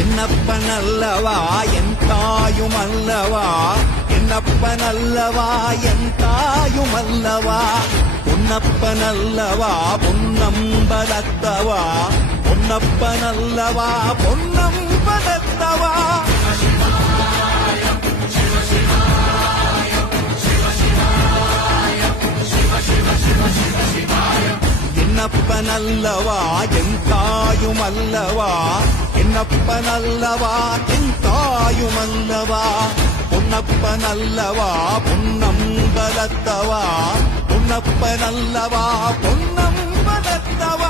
என்னப்பனல்லவா என் தாயுமல்லவா, என்னப்பனல்லவா என் தாயுமல்லவா, பொன்னப்பனல்லவா பொன்னம்பலத்தவா, பொன்னப்பனல்லவா பொன்னம்பலத்தவா. என்னப்பனல்லவா என் தாயுமல்லவா, என்னப்பனல்லவா என் தாயுமல்லவா, பொன்னப்பனல்லவா பொன்னம்பலத்தவா, பொன்னப்பனல்லவா பொன்னம்பலத்தவா.